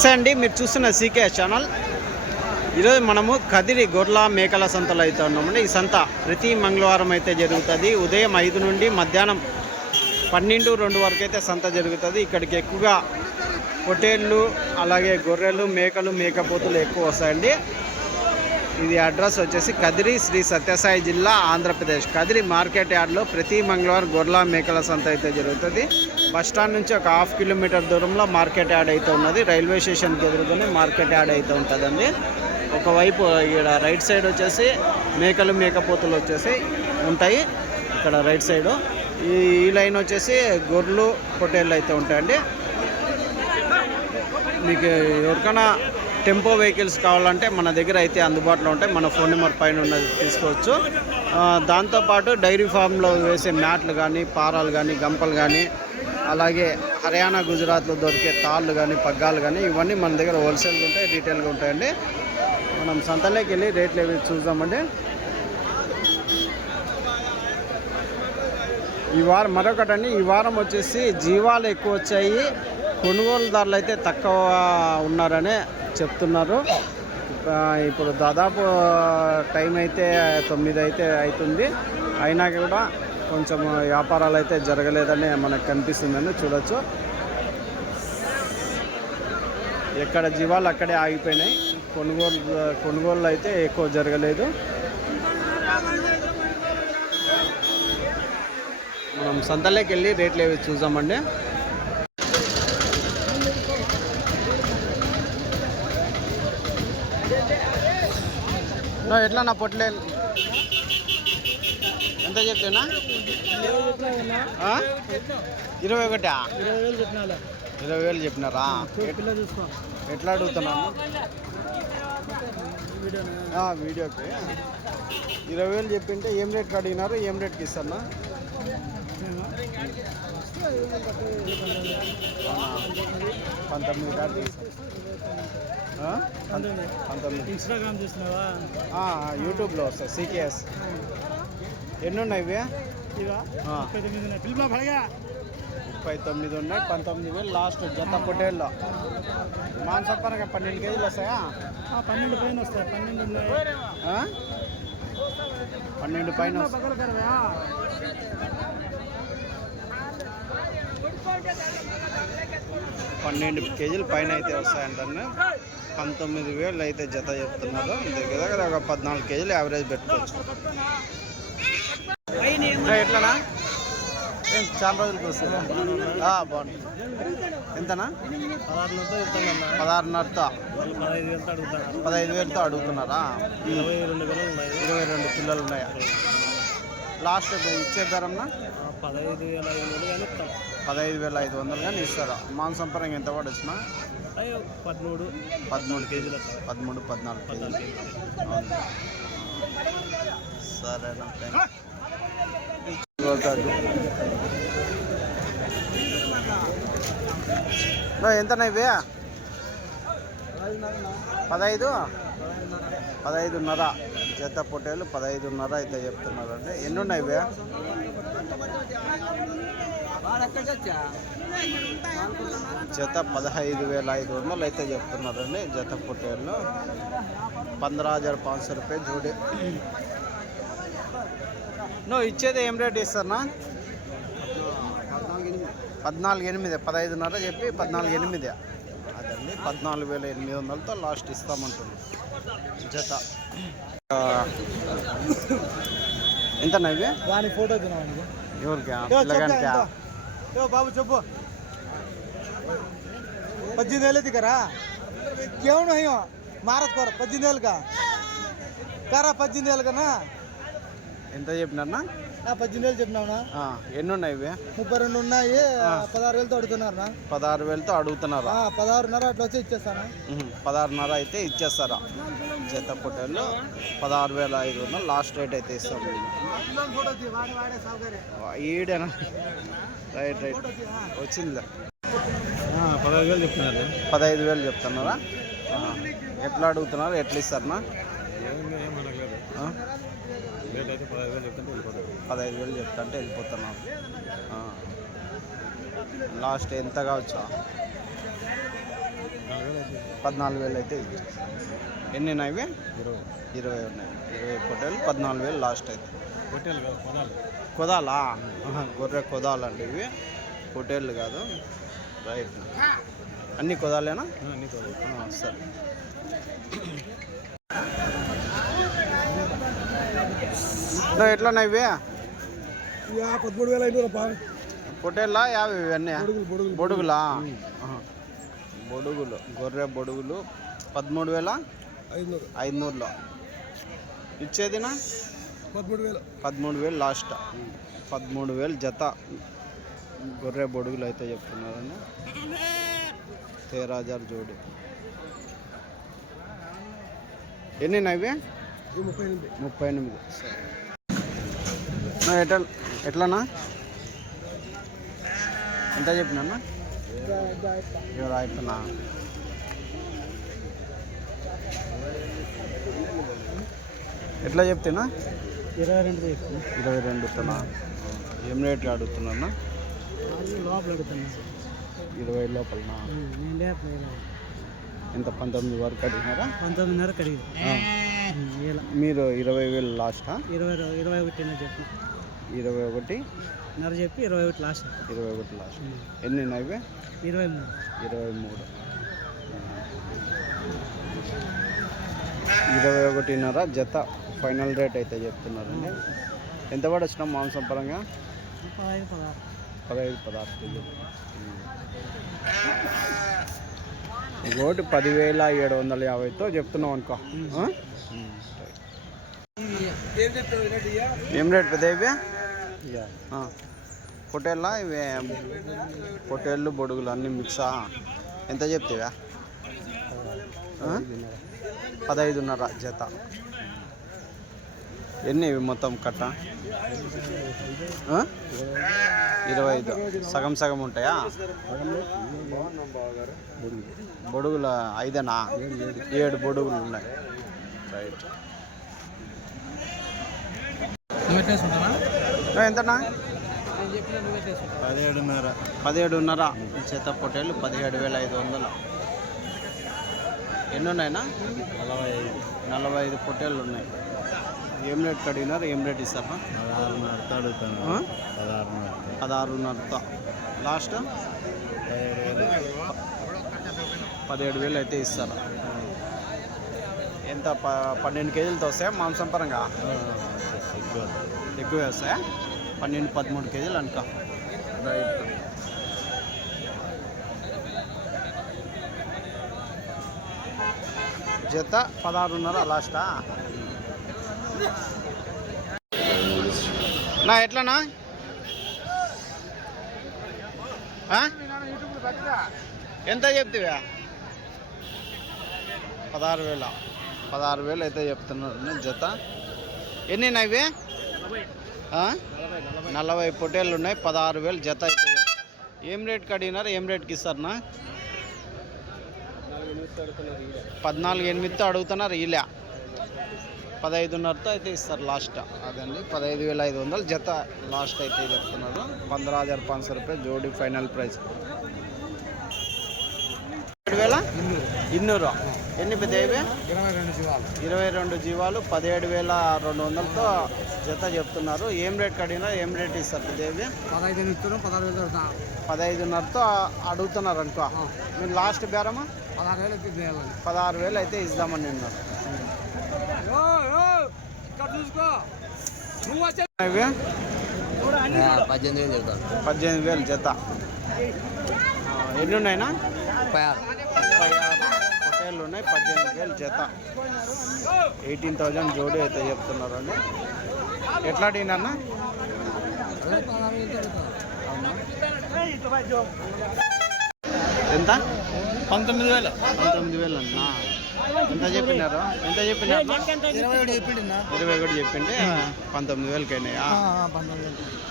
నమస్తే అండి, మీరు చూస్తున్న సీకే ఛానల్. ఈరోజు మనము కదిరి గొర్రెల మేకల సంతలో అయితే ఉన్నామండి. ఈ సంత ప్రతి మంగళవారం అయితే జరుగుతుంది. ఉదయం 5 నుండి మధ్యాహ్నం 12-2 వరకు అయితే సంత జరుగుతుంది. ఇక్కడికి ఎక్కువగా పొట్టేళ్ళు, అలాగే గొర్రెలు, మేకలు, మేకపోతులు ఎక్కువ వస్తాయండి. ఇది అడ్రస్ వచ్చేసి కదిరి, శ్రీ సత్యసాయి జిల్లా, ఆంధ్రప్రదేశ్. కదిరి మార్కెట్ యార్డ్లో ప్రతి మంగళవారం గొర్రెల మేకల సంత అయితే జరుగుతుంది. బస్టాండ్ నుంచి ఒక 1/2 కిలోమీటర్ దూరంలో మార్కెట్ యార్డ్ అయితే ఉన్నది. రైల్వే స్టేషన్కి ఎదురుగానే మార్కెట్ యార్డ్ అయితే ఉంటుందండి. ఒకవైపు ఇక్కడ రైట్ సైడ్ వచ్చేసి మేకలు, మేకపోతులు వచ్చేసి ఉంటాయి. ఇక్కడ రైట్ సైడు ఈ లైన్ వచ్చేసి గొర్రెలు, పొట్టేళ్ళు అయితే ఉంటాయండి. మీకు ఎవరికైనా టెంపో వెహికల్స్ కావాలంటే మన దగ్గర అయితే అందుబాటులో ఉంటాయి. మన ఫోన్ నెంబర్ పైన ఉన్నది తీసుకోవచ్చు. దాంతోపాటు డైరీ ఫామ్లో వేసే మ్యాట్లు కానీ, పారాలు కానీ, గంపలు కానీ, అలాగే హర్యానా, గుజరాత్లో దొరికే తాళ్ళు కానీ, పగ్గాలు కానీ, ఇవన్నీ మన దగ్గర హోల్సేల్గా ఉంటాయి, రీటైల్గా ఉంటాయండి. మనం సంతలోకి వెళ్ళి రేట్లు ఏవి చూద్దామండి. ఈ వారం మరొకటండి, ఈ వారం వచ్చేసి జీవాలు ఎక్కువ వచ్చాయి, కొనుగోలుదారులు అయితే తక్కువ ఉన్నారనే చెప్తున్నారు. ఇప్పుడు దాదాపు టైం అయితే 9 అయితే అవుతుంది. అయినా కూడా కొంచెం వ్యాపారాలు అయితే జరగలేదని మనకు కనిపిస్తుందని చూడొచ్చు. ఎక్కడ జీవాలు అక్కడే ఆగిపోయినాయి. కొనుగోళ్ళు అయితే ఎక్కువ జరగలేదు. మనం సంతలోకి వెళ్ళి రేట్లు ఏవి చూద్దామండి. ఎట్లా నా పొట్లే ఎంత చెప్తున్నా? 21. 20,000 చెప్పినారా? ఎట్లా అడుగుతున్నాను వీడియోకి? 20,000 చెప్పింటే ఏం రేట్కి అడిగినారు, ఏం రేట్కి ఇస్తానా? 19 కాదు. 19. ఇన్స్టాగ్రామ్ చూస్తున్నావా? యూట్యూబ్లో వస్తాయి. సీకేఎస్. ఎన్ని ఉన్నాయి ఇవి? 39 ఉన్నాయి. 19,000 లాస్ట్ జత పొట్టేళ్ళు. మాంసపరంగా 12 కేజీలు వస్తాయా? 12 పైన వస్తాయి. 12 ఉన్నాయి. 12 పైన 12 కేజీల పైన అయితే వస్తాయంటాను. 19,000 అయితే జత చెప్తున్నారు. దగ్గర ఒక 14 కేజీలు యావరేజ్ పెట్టుకోవచ్చు. ఎట్లనా? చాలా రోజులకి వస్తుంది. బాగుంది. ఎంతనా? 16,500తో 15,000తో అడుగుతున్నారా? 22 పిల్లలు ఉన్నాయా? లాస్ట్ ఇచ్చే ధరన్నా 15,500 కానీ ఇస్తారా? మాంసం పరంగా ఎంత పడొచ్చిన? 13 కేజీలు. 13-14 కేజీలు. సరేనా? ఎంతనా ఇవి? 15,500 జత పొట్టేలు 15,500 అయితే చెప్తున్నారండి. ఎన్ని ఉన్నాయి ఇవి? జత 15,500 అయితే చెప్తున్నారండి. జత పొట్టేళ్ళు 15,500 రూపాయలు జోడి. నువ్వు ఇచ్చేది ఏం రేట్ ఇస్తానా? 14,800. 15,500 చెప్పి 14,800 అదండి. 14,800తో లాస్ట్ ఇస్తామంటున్నాం జత. ఎంతనా ఇవి? ఫోటో ఎవరికి? బాబు చెప్పు. 18,000 దిగరా? क्यों नहीं हो? मारत कर 18,000 का करा 18,000 का ना. ఎంత చెప్పినారన్నా? 18,000 చెప్పినావునా? ఎన్ని ఉన్నాయి ఇవి? 32 ఉన్నాయి. 16,000తో అడుగుతున్నారా? 16,000తో అడుగుతున్నారా? 16,500 అట్లా వచ్చి ఇచ్చేస్తాను. 16,500 అయితే ఇచ్చేస్తారా? జత పొట్టేళ్ళు 16,500 లాస్ట్ రేట్ అయితే ఇస్తాం. ఈడేనా? రైట్ వచ్చిందిలే. 15,000 చెప్తున్నారు. 15,000 చెప్తున్నారా? ఎట్లా అడుగుతున్నారు, ఎట్లా ఇస్తారన్నా? 15,000 చెప్తుంటే వెళ్ళిపోతున్నాం. లాస్ట్ ఎంత కావచ్చా? 14,000 అయితే ఇచ్చేసి. ఎన్ని ఉన్నాయి ఇవి? 20 ఉన్నాయి. 20 పొట్టేలు 14,000 లాస్ట్ అయితే. కొదాలా? గొర్రె కొదాలండి ఇవి, పొట్టేళ్ళు కాదు. రైట్. అన్ని కొదాలేనా? సరే. ఎట్లా ఇవి? 13,500 పొట్టేళ్ళ 50 ఇవన్నీ బొడుగులా? బొడుగులు, గొర్రె బొడుగులు 13,500లో ఇచ్చేదినా? 13,000 లాస్ట్. 13,000 జత గొర్రె బొడుగులు అయితే చెప్తున్నారండి. 13,000 జోడి. ఎన్ని ఇవి? 38. ఎట్లనా? ఎంత చెప్పినా? ఎవరు అయిపోయినా? ఎట్లా చెప్తున్నా? 22 ఇస్తున్నా. ఏం రేట్ అడుగుతున్నా? 20 లోపలనా? ఎంత 19 వరకు అడిగినారా? 19,500 అడిగింది. మీరు 20,000 లాస్టా? 21 చెప్పి 21 చెప్పి 21 లాస్ట్. 21 లాస్ట్. ఎన్ని ఇవి? 23. 23. 21.5 జత ఫైనల్ రేట్ అయితే చెప్తున్నారండి. ఎంత పడొచ్చినా మాంసం పరంగా? 15-16 కేజీలు. ఇంకోటి 10,750తో చెప్తున్నాం అనుకో. ఏం రేట్ పెద్ద ఇవి? పొట్టేళ్ళ ఇవి? పొట్టేళ్ళు బొడుగులు అన్నీ మిక్సా? ఎంత చెప్తావా? 15.5 జత. ఎన్ని ఇవి మొత్తం కట్ట? 25. సగం సగం ఉంటాయా? బొడుగుల 5నా? 7 బొడుగులు ఉన్నాయి. రైట్. ఎంతనా? 17.5 చేత పొట్టేళ్ళు 17,500. ఎన్ని ఉన్నాయినా? 45 పొట్టేళ్ళు ఉన్నాయి. ఏం రేట్ కడిగినారు? ఏం రేట్ ఇస్తారా? 16.5 లాస్ట్. 17,000 అయితే ఇస్తారు. ఎంత 12 కేజీలతో వస్తాయా మాంసం పరంగా? ఎక్కువే వస్తాయా? 12-13 కేజీలు అనుకో. రైట్. జత 16.5 లాస్టా? నా ఎట్లనా? ఎంత చెప్తావా? 16,000 అయితే చెప్తున్నారు జత. ఎన్ని ఇవి? 40 పొట్టేళ్ళు ఉన్నాయి. 16,000 జత అయితే. ఏం రేట్ కడిగినారు? ఏం రేట్కి ఇస్తారన్నా? 14,800 అడుగుతున్నారు. ఇలా 15.5తో అయితే ఇస్తారు లాస్ట్. అదండి 15,500 జత లాస్ట్ అయితే చెప్తున్నారు. 15,500 రూపాయ జోడీ ఫైనల్ ప్రైస్. 7,200. ఎన్ని పెద్ద? 22 జీవాలు 17,200తో జత చెప్తున్నారు. ఏం రేట్ కడిగినా ఏం రేట్ ఇస్తారు పెద్ద? 15.5తో అడుగుతున్నారు అనుకో. మీరు లాస్ట్ బేరమా? 16,000 అయితే ఇద్దామని ఉన్నారు. 18,000 జత. ఎన్ని ఉన్నాయినా? 56 పొట్టేళ్ళు ఉన్నాయి. 18,000 జత. 18,000 జోడీ అయితే చెప్తున్నారు అండి. ఎట్లా అడిగినా? ఎంత? 19,000. 19,000 అన్నా. ఎంత చెప్పినారు? 21 చెప్పింటే 19,000కి అయినాయా?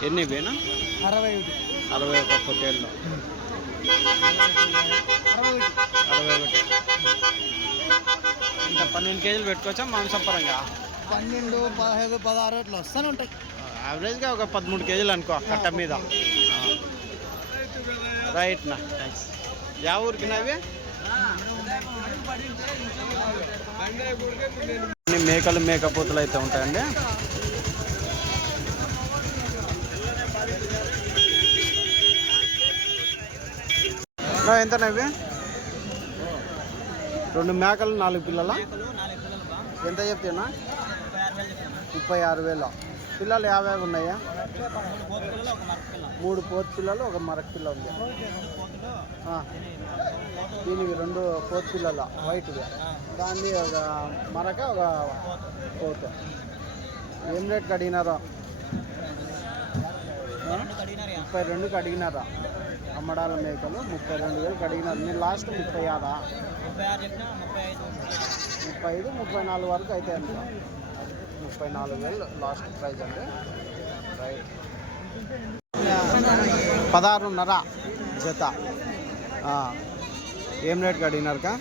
ఎన్ని పోయినా? 61 పొట్టేళ్ళు. 61. ఇంకా 12 కేజీలు పెట్టుకోవచ్చా మాంసం పరంగా? 12, 15, 16 ఇట్లా వస్తూనే ఉంటాయి. యావరేజ్గా ఒక 13 కేజీలు అనుకో కట్ట మీద. రైట్ నా. థ్యాంక్స్. యా ఊరికి నావి? అన్ని మేకలు మేకపోతులు అయితే ఉంటాయండి. ఎంతనా ఇవి? 2 మేకలు 4 పిల్లల ఎంత చెప్తున్నా? 36,000. పిల్లలు 50 ఉన్నాయా? 3 పోతు పిల్లలు, 1 మరక పిల్ల ఉంది. దీనికి 2 పోతు పిల్లల వైట్గా, దాన్ని 1 మరక 1 పోతు. ఏం రేట్కి అడిగినారో? 32కి అడిగినారా? అమ్మడాల మేకలు 32,000కి అడిగినారు. మీరు లాస్ట్ 36? 35, 34 వరకు అయితే అంట. 34,000 లాస్ట్ ప్రైజ్ అండి. రైట్. 16.5 జత. ఏం రేట్కి అడిగినారుకా?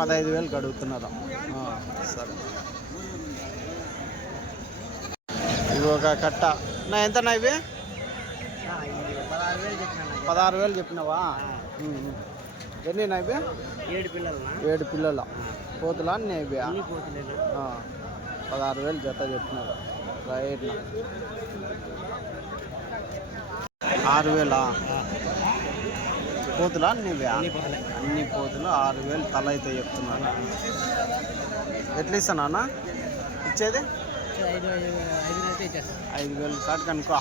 15,000కి అడుగుతున్నారు. సరే. ఇవి ఒక కట్ట. ఎంతనా ఇవి? 16,000 చెప్పినావా? ఎన్నినా ఇవి? 7 పిల్లలు. 7 పిల్లలు. పోతులా అన్నీ ఇవి? 16,000 జత చెప్పినారు. రైట్. 6,000 పోతులా అన్నీ ఇవి? అన్ని పోతులు 6,000 తల అయితే చెప్తున్నారు. ఎట్లా ఇస్తానా ఇచ్చేది? 5,000 కాటికి అనుకో.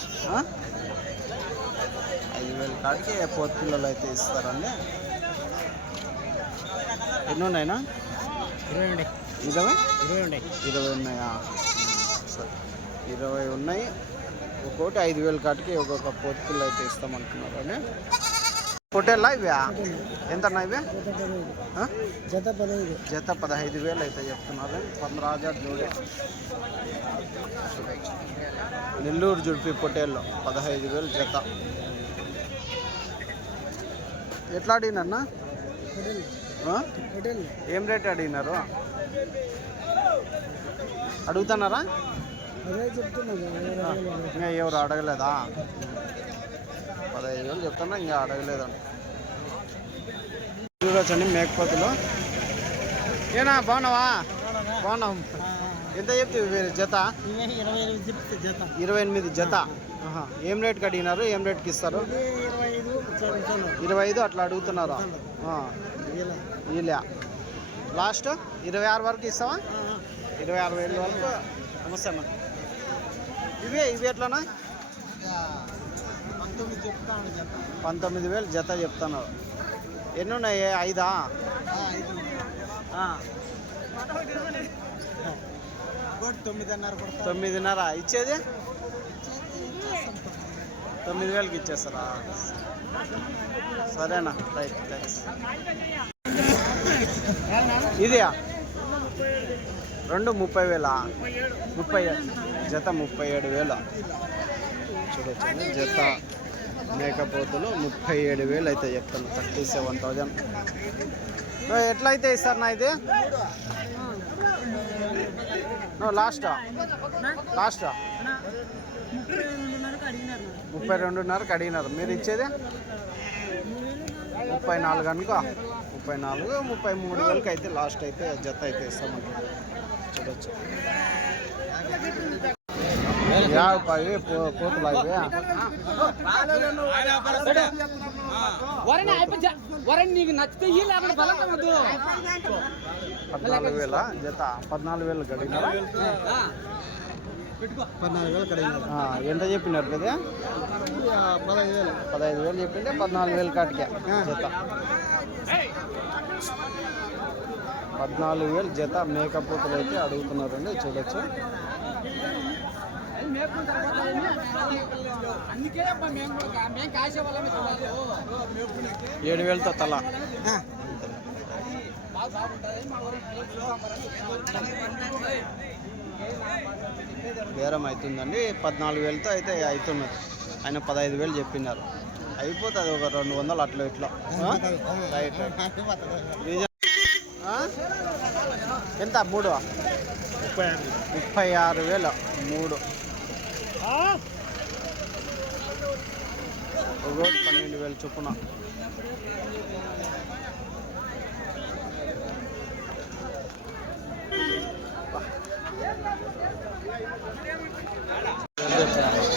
5,000 కాటికి పోతు పిల్లలు అయితే ఇస్తారండి. ఎన్ని ఉన్నాయినా? 20 ఉన్నాయా? సరే, 20 ఉన్నాయి. ఒక్కోటి 5,000 కాటికి ఒక్కొక్క పోతు పిల్ల అయితే ఇస్తామంటున్నారు అండి. పొట్టేళ్ళ ఇవి? ఎంతన్నా ఇవి? జత 15,000 అయితే చెప్తున్నారు. 15,000 జోడి. నెల్లూరు జుడిపి పొట్టేళ్ళు 15,000 జత. ఎట్లా అడిగినన్నా? ఏం రేట్ అడిగినారు? అడుగుతున్నారా? ఇంకా ఎవరు అడగలేదా? 15,000 చెప్తున్నా, ఇంకా అడగలేదండి. చూడొచ్చండి మేకపోతులు. ఏనా బాగున్నావా? బాగున్నాం. ఎంత చెప్తే జత? 28 జత. ఏం రేట్కి అడిగినారు? ఏం రేట్కి ఇస్తారు? 25 అట్లా అడుగుతున్నారు. ఇలా లాస్ట్ 26 వరకు ఇస్తావా? 26,000 వరకు. నమస్తే అన్న. ఇవి ఎట్లానా? 19,000 జత చెప్తున్నారు. ఎన్ని ఉన్నాయి? 5? 9.5 ఇచ్చేది? 9,000కి ఇచ్చేస్తారా? సరేనా, రైట్, థ్యాంక్స్. ఇది 2 30,000. 30 జత 37,000 చూడొచ్చు. జత మేకపోతులు 37,000 అయితే చెప్తాను. 37,000. ఎట్లా అయితే ఇస్తారు నా ఇది? లాస్ట్ 32.5కి అడిగినారు. మీరు ఇచ్చేది 34 అనుకో. 34, 33,000కి అయితే లాస్ట్ అయితే జత అయితే ఇస్తామంటారు. చూడొచ్చు. పోతులు అవి 14,000 జత. 14,000 అడిగినారా? 14,000 అడిగినారు. ఎంత చెప్పినారు కదా? 15,000 చెప్పింటే 14,000 కాటికే జత. 14,000 జత మేకపోతులు అయితే అడుగుతున్నారండి. చూడొచ్చు. 7,000తో తల. బేరం అవుతుందండి. 14,000తో అయితే అవుతున్నది. ఆయన 15,000 చెప్పినారు. అయిపోతుంది ఒక 200 అట్లా ఇట్లా. రైట్. ఎంత? 3? 36,000 3. ఒకటి 12,000 చొప్పున.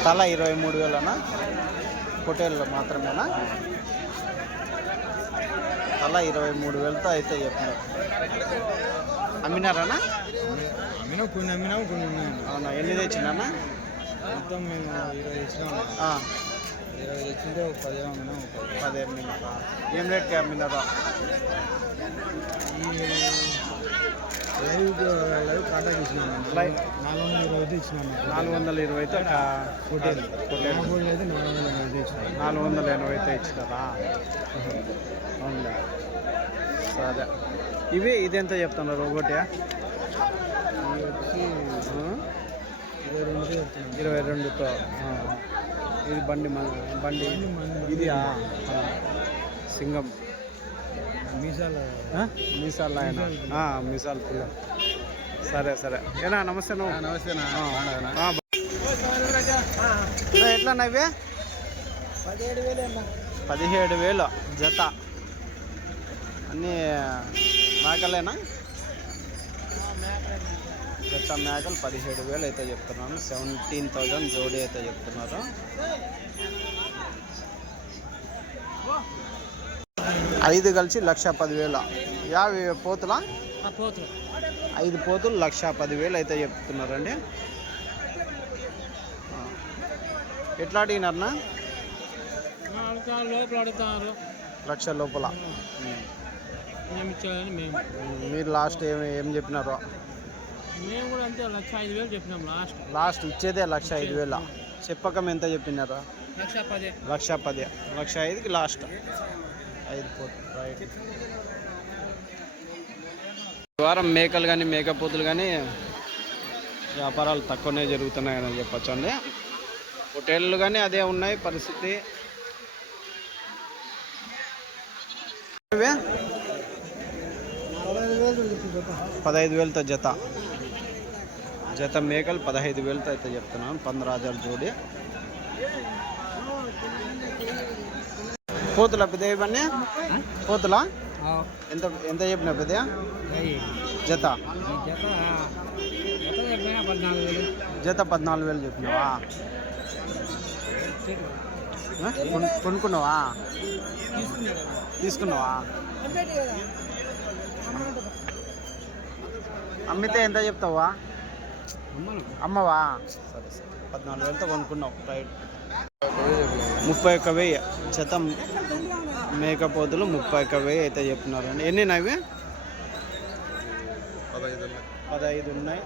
తల 23,000 పొటేళ్ళు మాత్రమేనా? తల 23,000తో అయితే చెప్పినారు. అమ్మినారానా? కొన్ని అమ్మినాము, కొన్ని ఉన్నాయి. అవునా, ఎన్ని తెచ్చినా? మొత్తం మేము 20 తెచ్చినాము. 20 తెచ్చింటే ఒక 10 అమ్మినాము. 10 అమ్మినారా? ఏం రేట్కి అమ్మినారా? లైవ్ కాంటాక్ట్ ఇచ్చినాము. 420 ఇచ్చినాము. 420తో పొటేలు అయితే 480 ఇచ్చినాము. 480 ఇచ్చినారా? అవునులే, సరే. ఇదెంత చెప్తున్నారు ఒకటి? ఇది వచ్చి 22 చెప్తున్నాను. 22తో. ఇది బండి ఇది సింగం మీసాల ఆయన. మీసాల పిల్ల. సరే సరే. ఏనా నమస్తే. నమస్తేనా? ఎట్లా ఇవి? 17,000 జత. అన్నీ మేకలేనా? జత మేకలు 17,000 అయితే చెప్తున్నాను. 17,000 జోడీ అయితే చెప్తున్నారు. 5 కలిసి 1,10,000. యాభై పోతులా? 5 పోతులు 1,10,000 అయితే చెప్తున్నారండి. ఎట్లా అడిగినారనా? లోపల అడుగుతున్నారు. 1,00,000 లోపల. మేము ఇచ్చేదని మీరు లాస్ట్ ఏం చెప్పినారో? మేము కూడా అంతే 1,05,000 చెప్పినాం. లాస్ట్ ఇచ్చేదే 1,05,000. చెప్పకం ఎంత చెప్పినారు? 1,10,000. 1,10,000. 1,05,000కి లాస్ట్. 5 పోతులు. రైట్. ఈ వారం మేకలు కానీ మేకపోతులు కానీ వ్యాపారాలు తక్కువనే జరుగుతున్నాయని చెప్పచ్చు అండి. హోటళ్ళు కానీ అదే ఉన్నాయి పరిస్థితి. 15,000తో జత. జత మేకలు 15,000తో అయితే చెప్తున్నాను. 15,000 జోడి. పోతులా పెద్ద ఇవన్నీ? పోతులా ఎంత ఎంత చెప్పినా పెద్ద జత? జత 14,000 చెప్పినావా? కొనుక్కున్నావా? తీసుకున్నావా? అమ్మితే ఎంత చెప్తావా? అమ్మవా? సరే సరే. 14,000తో కొనుక్కున్నావు. రైట్. 31,000 జత మేకపోతులు 31,000 అయితే చెప్తున్నారండి. ఎన్ని అవి? 15 ఉన్నాయి.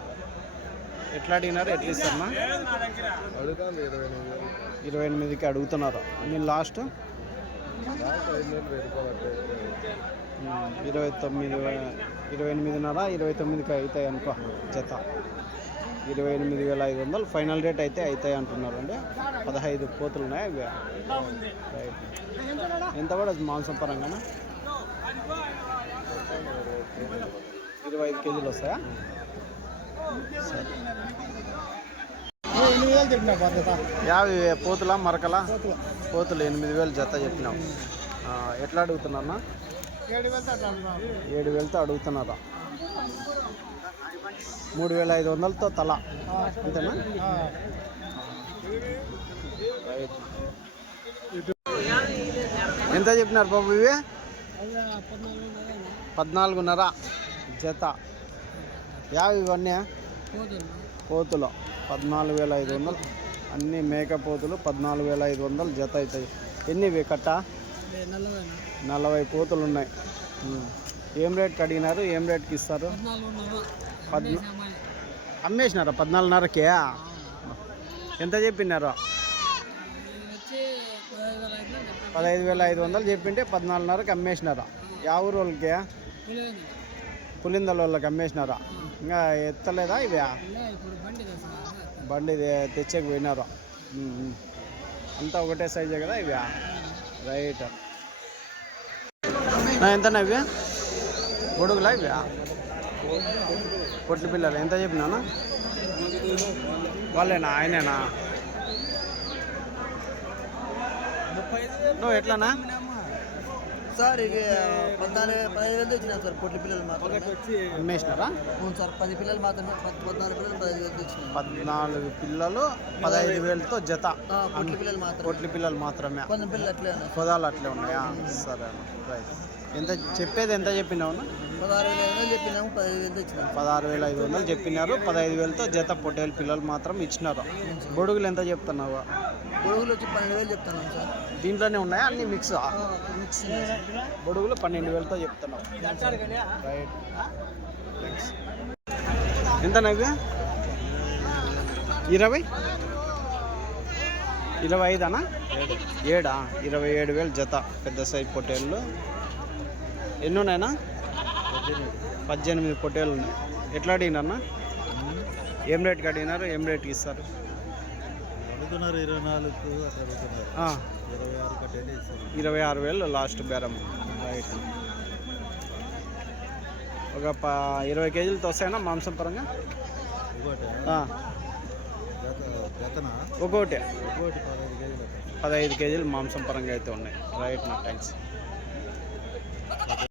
ఎట్లా అడిగినారు? ఎట్లా ఇస్తారన్నా? 28కి అడుగుతున్నారు. మీరు లాస్ట్ 28,500 29కి అవుతాయి అనుకో జత. 28,500 ఫైనల్ రేట్ అయితే అవుతాయి అంటున్నారు అండి. 15 పోతులు ఉన్నాయి అవి. రైట్. ఎంత పడదు మాంసం పరంగా? 25 కేజీలు వస్తాయా? సరే. 8,000 చెప్పినా. 50 పోతులా మరకలా? పోతులు 8,000 జత చెప్పినావు. ఎట్లా అడుగుతున్నా? 7,000తో అడుగుతున్నారా? 3,500తో తల అంతేనా? ఎంత చెప్పినారు బాబు ఇవి? 14,500 జత. ఇవన్నీ పోతులు 14,500. అన్ని మేకపోతులు 14,500 జత అవుతాయి. ఎన్ని ఇవి కట్ట? 40 పోతులు ఉన్నాయి. ఏం రేట్కి అడిగినారు? ఏం రేట్కి ఇస్తారు? అమ్మేసినారా 14,500కే? ఎంత చెప్పినారు? 15,500 చెప్పింటే 14,500కి అమ్మేసినారా? యా ఊరు వాళ్ళకి? పులిందల వాళ్ళకి అమ్మేసినారా? ఇంకా ఎత్తలేదా ఇవి? బండి తెచ్చేకి పోయినారు. అంతా ఒకటే సైజే కదా ఇవి? రైట్. ఎంతనా ఇవి? గొడుగులా ఇవి? పొట్లి పిల్లలు ఎంత చెప్పినాను? వాళ్ళేనా? ఆయనేనా? నువ్వు ఎట్లానా? సార్ ఇవి 15,000 తెచ్చినాం సార్ పొట్టి పిల్లలు మాత్రమే. అమ్మేసినారా? అవును సార్ 10 పిల్లలు మాత్రమే 14 పిల్లలు 15,000 తెచ్చినాం. 14 పిల్లలు 15,000తో జత. పొట్టి పిల్లలు మాత్రమే. పొట్లి పిల్లలు మాత్రమే. 10 పిల్లలు అట్లే ఉన్నాయి. పొదాలు అట్లే ఉన్నాయా? సరే రైట్. ఎంత చెప్పేది ఎంత చెప్పినావు? 16,500 చెప్పినాము 15,000 తెచ్చినాం. 16,500 చెప్పినారు. 15,000తో జత పొట్టేలు పిల్లలు మాత్రం ఇచ్చినారు. బొడుగులు ఎంత చెప్తున్నావు? గొడుగులు వచ్చి 12,000 చెప్తున్నాం సార్. దీంట్లోనే ఉన్నాయా అన్ని మిక్స్? మిక్స్ బొడుగులు 12,000తో చెప్తున్నావు. రైట్. ఎంత నాకు 25 7 27,000 జత పెద్ద సైజ్ పొట్టేళ్ళు. ఎన్ని ఉన్నాయన్నా? 18 పొట్టేళ్ళు ఉన్నాయి. ఎట్లా అడిగినారన్నా? ఏం రేట్కి అడిగినారు? ఏం రేట్కి ఇస్తారు? 26,000 లాస్ట్ బేరం. రైట్. ఒక 20 కేజీలతో వస్తాయన్నా మాంసం పరంగా? ఒక్కోటి 15 కేజీలు మాంసం పరంగా అయితే ఉన్నాయి. రైట్ నా థ్యాంక్స్.